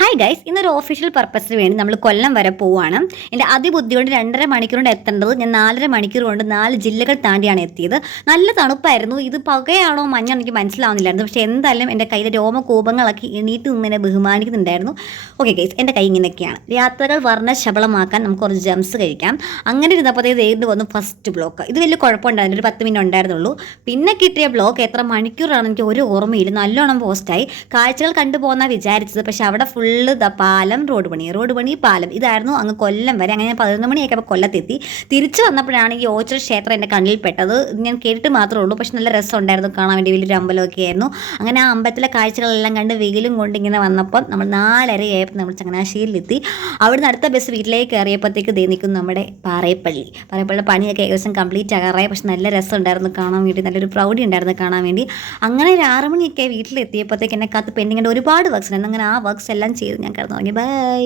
Hi guys, ഇന്നൊരു official പർപ്പസിന് വേണ്ടി നമ്മൾ കൊല്ലം വരെ പോവുകയാണ്. എൻ്റെ അതിബുദ്ധി കൊണ്ട് 2.5 മണിക്കൂർ കൊണ്ട് എത്തേണ്ടത് ഞാൻ 4.5 മണിക്കൂർ കൊണ്ട് 4 ജില്ലകൾ താണ്ടിയാണ് എത്തിയത്. നല്ല തണുപ്പായിരുന്നു. ഇത് പകയാണോ മഞ്ഞാണോ എനിക്ക് മനസ്സിലാവുന്നില്ലായിരുന്നു. പക്ഷേ എന്തായാലും എൻ്റെ കയ്യിലെ രോമകൂപങ്ങളൊക്കെ എണീറ്റ് നിന്നെ ബഹുമാനിക്കുന്നുണ്ടായിരുന്നു. ഓക്കെ ഗൈസ്, എൻ്റെ കൈ ഇങ്ങനെയൊക്കെയാണ്. യാത്രകൾ വർണ്ണശബളമാക്കാൻ നമുക്ക് കുറച്ച് ജംസ് കഴിക്കാം. അങ്ങനെ ഇരുന്നപ്പോഴത്തേക്ക് ഇത് വന്നു ഫസ്റ്റ് ബ്ലോക്ക്. ഇത് വലിയ കുഴപ്പമുണ്ടായിരുന്നു, ഒരു 10 മിനിറ്റ് ഉണ്ടായിരുന്നുള്ളൂ. പിന്നെ കിട്ടിയ ബ്ലോക്ക് എത്ര മണിക്കൂറാണ് എനിക്ക് ഒരു ഓർമ്മയില്ല. നല്ലോണം പോസ്റ്റായി. കാഴ്ചകൾ കണ്ടുപോകുന്ന വിചാരിച്ചത്, പക്ഷേ അവിടെ ഫുള്ള് പാലം, റോഡ് പണി, പാലം. ഇതായിരുന്നു അങ്ങ് കൊല്ലം വരെ. അങ്ങനെ ഞാൻ 11 മണിയൊക്കെ കൊല്ലത്തെത്തി. തിരിച്ചു വന്നപ്പോഴാണ് ഈ ഓച്ചിറ ക്ഷേത്രം എൻ്റെ കണ്ണിൽ പെട്ടത്. ഞാൻ കേട്ടിട്ട് മാത്രമേ ഉള്ളൂ, പക്ഷെ നല്ല രസം ഉണ്ടായിരുന്നു കാണാൻ വേണ്ടി. വലിയൊരു അമ്പലമൊക്കെ ആയിരുന്നു. അങ്ങനെ ആ അമ്പലത്തിലെ കാഴ്ചകളെല്ലാം കണ്ട് വെയിലും കൊണ്ട് ഇങ്ങനെ വന്നപ്പം നമ്മൾ 4:30 നമ്മൾ ചങ്ങനാശ്ശേരിയിലെത്തി. അവിടുന്ന് അടുത്ത ബസ് വീട്ടിലേക്ക് കയറിയപ്പോഴത്തേക്ക് ദേ നിൽക്കും നമ്മുടെ പാറേപ്പള്ളി പണിയൊക്കെ ഏകദേശം കംപ്ലീറ്റ് ആകാറായി. പക്ഷെ നല്ല രസം ഉണ്ടായിരുന്നു കാണാൻ വേണ്ടി. നല്ലൊരു പ്രൗഢി ഉണ്ടായിരുന്നു കാണാൻ വേണ്ടി. അങ്ങനെ ഒരു 6 മണിയൊക്കെ വീട്ടിലെത്തിയപ്പോഴത്തേക്ക് എന്നെ കാത്ത് പെൻഡിങ്ങിൻ്റെ ഒരുപാട് വർക്ക്സ് ഉണ്ടായിരുന്നു. അങ്ങനെ ആ വർക്ക്സ് എല്ലാം ചെയ്ത് ഞാൻ കിടന്നു തുടങ്ങി. ബൈ.